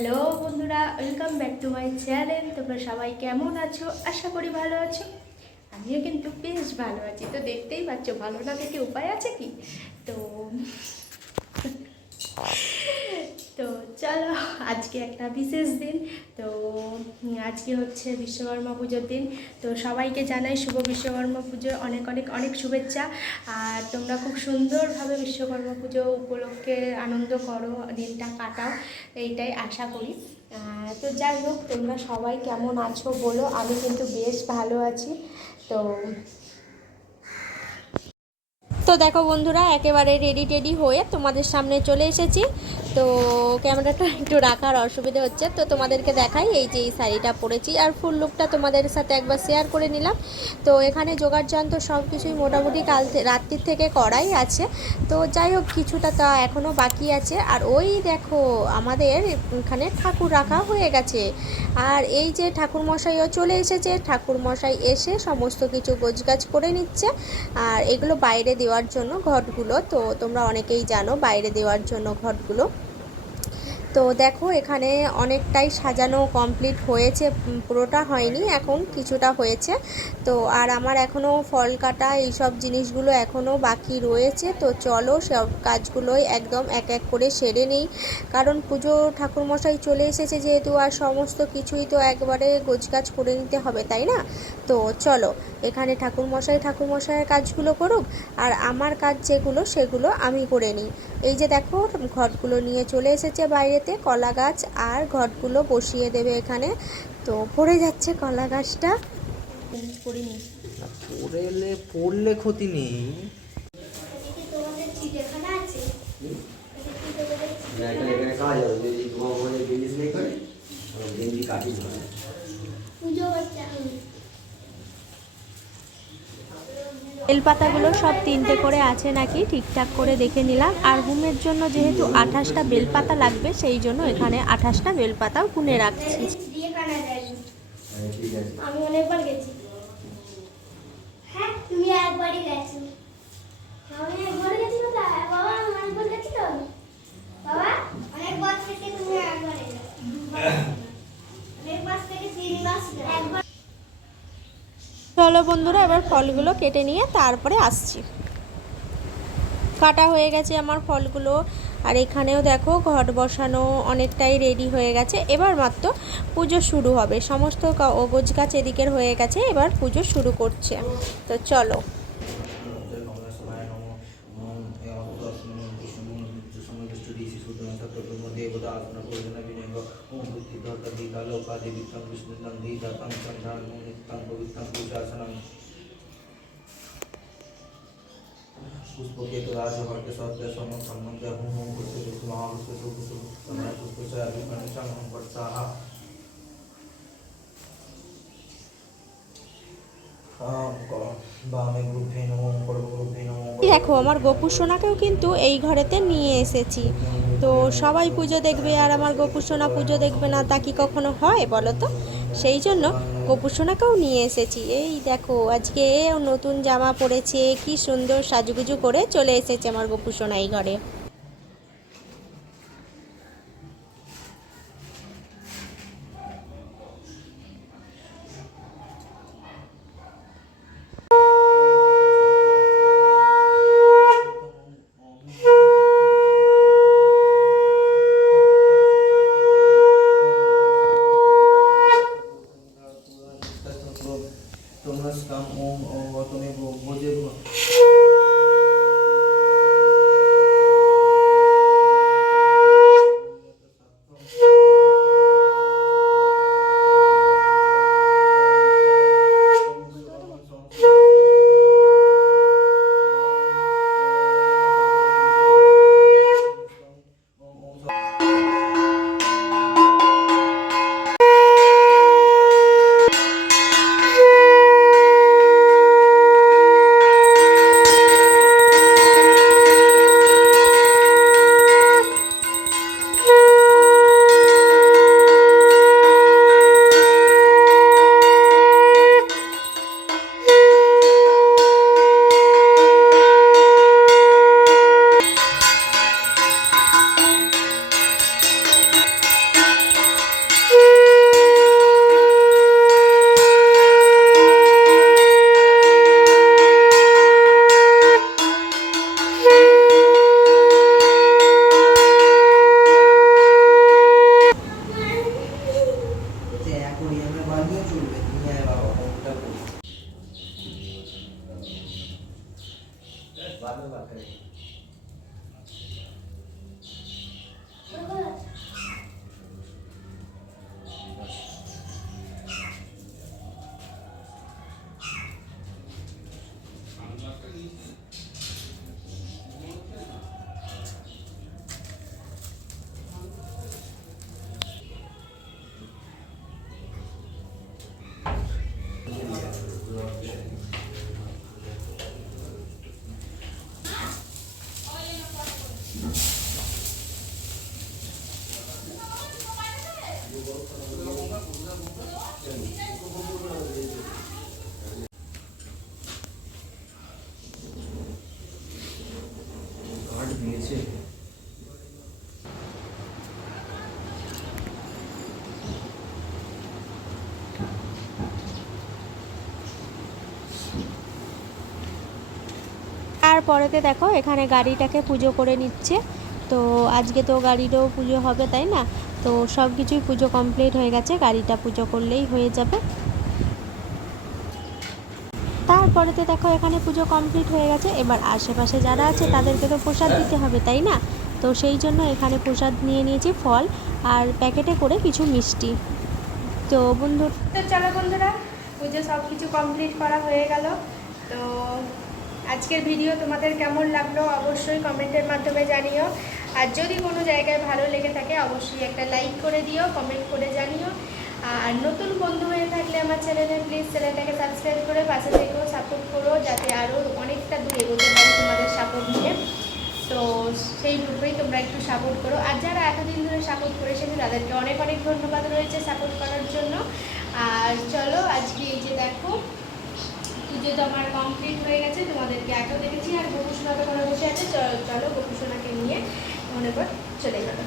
Hello বন্ধুরা, welcome back to my channel. তোমরা সবাই কেমন আছো? আশা করি ভালো আছো। আমিও কিন্তু বেশ ভালো আছি। তো দেখতেই পাচ্ছ, ভালো না থেকে উপায় আছে কি? তো তো চলো, আজকে একটা বিশেষ দিন। তো আজকে হচ্ছে বিশ্বকর্মা পুজোর দিন। তো সবাইকে জানাই শুভ বিশ্বকর্মা পুজোর অনেক অনেক অনেক শুভেচ্ছা। আর তোমরা খুব সুন্দরভাবে বিশ্বকর্মা পুজো উপলক্ষে আনন্দ করো, দিনটা কাটাও, এইটাই আশা করি। তো যাই হোক, তোমরা সবাই কেমন আছো বলো। আমি কিন্তু বেশ ভালো আছি। তো তো দেখো বন্ধুরা, একেবারে রেডি টেডি হয়ে তোমাদের সামনে চলে এসেছি। তো ক্যামেরাটা একটু রাখার অসুবিধা হচ্ছে, তো তোমাদেরকে দেখাই। এই যে এই শাড়িটা পরেছি আর ফুল লুকটা তোমাদের সাথে একবার শেয়ার করে নিলাম। তো এখানে জোগাড় যন্ত্র সব কিছুই মোটামুটি কাল রাত্রির থেকে করাই আছে। তো যাই হোক, কিছুটা তা এখনও বাকি আছে। আর ওই দেখো, আমাদের এখানে ঠাকুর রাখা হয়ে গেছে। আর এই যে ঠাকুরমশাইও চলে এসেছে। ঠাকুরমশাই এসে সমস্ত কিছু গোছগাছ করে নিচ্ছে। আর এগুলো বাইরে দেওয়ার জন্য ঘটগুলো, তো তোমরা অনেকেই জানো বাইরে দেওয়ার জন্য ঘটগুলো। তো দেখো, এখানে অনেকটাই সাজানো কমপ্লিট হয়েছে, পুরোটা হয়নি, এখন কিছুটা হয়েছে। তো আর আমার এখনও ফল কাটা এইসব জিনিসগুলো এখনও বাকি রয়েছে। তো চলো, সব কাজগুলোই একদম এক এক করে সেরে নিই, কারণ পুজো ঠাকুরমশাই চলে এসেছে যেহেতু, আর সমস্ত কিছুই তো একবারে গোছগাছ করে নিতে হবে, তাই না? তো চলো, এখানে ঠাকুরমশাইয়ের কাজগুলো করুক, আর আমার কাজ যেগুলো সেগুলো আমি করে নিই। এই যে দেখো, ঘটগুলো নিয়ে চলে এসেছে বাইরেতে, কলা গাছ আর ঘটগুলো বসিয়ে দেবে এখানে। তো পড়ে যাচ্ছে কলা গাছটা, পড়িনি। পড়লে ক্ষতি নেই। বেলপাতাগুলো সব 3টে করে আছে নাকি, ঠিকঠাক করে দেখে নিলাম। আর হোমের জন্য যেহেতু 28টা বেলপাতা লাগবে, সেই জন্য এখানে 28টা বেলপাতাও গুনে রাখছি। আমি অনেকবার গেছি। হ্যাঁ, তুমি একবারই গেছো। আমি একবার গেছি তো, বাবা আমি অনেকবার গেছি তো। বাবা অনেকবার থেকে তুমি একবারই গেছো। অনেকবার থেকে 3 মাস একবার। চলো বন্ধুরা, এবার ফলগুলো কেটে নিয়ে তারপরে আসছি। কাটা হয়ে গেছে আমার ফলগুলো। আর এখানেও দেখো, ঘট বসানো অনেকটাই রেডি হয়ে গেছে। এবার মাত্র পুজো শুরু হবে, সমস্ত গোছগাছ এদিকের হয়ে গেছে, এবার পুজো শুরু করছে। তো চলো। पुष्पों तो राजभर के साथ सम्मान सम्मान के हूँ हूँ पुष्प पुष्प महापुष्प पुष्प पुष्प समय पुष्प से अभिमन्यु हम वर्षा দেখো, আমার গোপু সোনাকেও কিন্তু এই ঘরেতে নিয়ে এসেছি। তো সবাই পুজো দেখবে, আর আমার গোপু সোনা পুজো দেখবে না, তা কি কখনো হয় বলো তো? সেই জন্য গোপু সোনাকেও নিয়ে এসেছি। এই দেখো, আজকে নতুন জামা পরেছে, কি সুন্দর সাজুগুজু করে চলে এসেছে আমার গোপু সোনা এই ঘরে। কার্ড দিয়েছে। তারপরেতে দেখো এখানে গাড়িটাকে পুজো করে নিচ্ছে। তো আজকে তো গাড়িরও পুজো হবে, তাই না? তো সব কিছুই পুজো কমপ্লিট হয়ে গেছে, গাড়িটা পুজো করলেই হয়ে যাবে। তারপরেতে দেখো এখানে পুজো কমপ্লিট হয়ে গেছে, এবার আশেপাশে যারা আছে তাদেরকে তো প্রসাদ দিতে হবে, তাই না? তো সেই জন্য এখানে প্রসাদ নিয়ে নিয়েছি ফল আর প্যাকেটে করে কিছু মিষ্টি। তো চলো বন্ধুরা, পুজো সব কিছু কমপ্লিট করা হয়ে গেল। তো আজকের ভিডিও তোমাদের কেমন লাগলো অবশ্যই কমেন্টের মাধ্যমে জানিও। আর যদি কোনো জায়গায় ভালো লেগে থাকে অবশ্যই একটা লাইক করে দিও, কমেন্ট করে জানিও। আর নতুন বন্ধু হয়ে থাকলে আমার চ্যানেলে প্লিজ চ্যানেলটাকে সাবস্ক্রাইব করে পাশে থেকেও সাপোর্ট করো, যাতে আরও অনেকটা দূর এগোতে পারি তোমাদের সাপোর্ট নিয়ে। তো সেই গ্রুপেই তোমরা একটু সাপোর্ট করো। আর যারা এতদিন ধরে সাপোর্ট করে এসেছে তাদেরকে অনেক অনেক ধন্যবাদ রয়েছে সাপোর্ট করার জন্য। আর চলো আজকে এই যে দেখো পুজো তো আমার কমপ্লিট হয়ে গেছে, তোমাদেরকে এত দেখেছি। আর গোপুসোনা তো ঘরে বসে আছে, চলো গোপুসোনাকে নিয়ে মনে পর চলে গেল।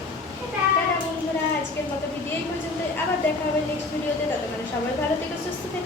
টাটা বন্ধুরা, আজকের মতো ভিডিও এই পর্যন্ত, আবার দেখা হবে নেক্সট ভিডিওতে। ততক্ষণে সবাই ভালো থেকো, সুস্থ থেকো।